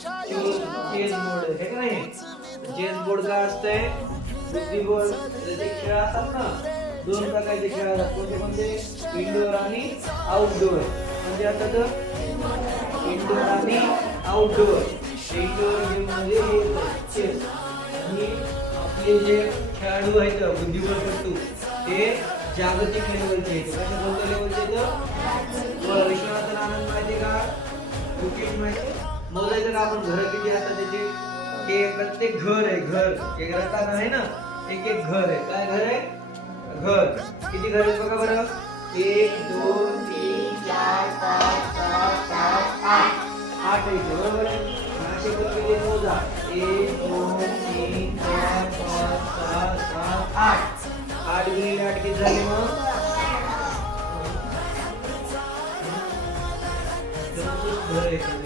Chess board आहे का नाही? चेस बोर्ड काय असतंय? बुद्धिबळ जसे खेळ असतात ना, दोन प्रकारचे खेळ असतात. कोणते कोणते? इंडोर आणि आउटडोर. म्हणजे आता इंडोर आणि आउटडोर. इंडोर गेम मध्ये हे चेस आणि आपले जे खेळाडू आहेत बुद्धिबळपटू ते जागतिक लेवलचे आहेत. कशा कोणत्या लेवलचे आहेत? विश्वनाथन आनंद माहिती का? क्रिकेट माहिती मोजायचं का आपण? घर किती असतात त्याचे? हे प्रत्येक घर आहे. घर एक रकान आहे ना, एक एक घर आहे. काय घर आहे? घर. किती घर आहेत बघा बरं? 1 2 3 4 5 6 7 8. 8 आहे बरोबर आहे. असे किती मोजा? 1 2 3 4 5 6 7 8. 8 गुणिले 8 किती झाले मग? घर आहे.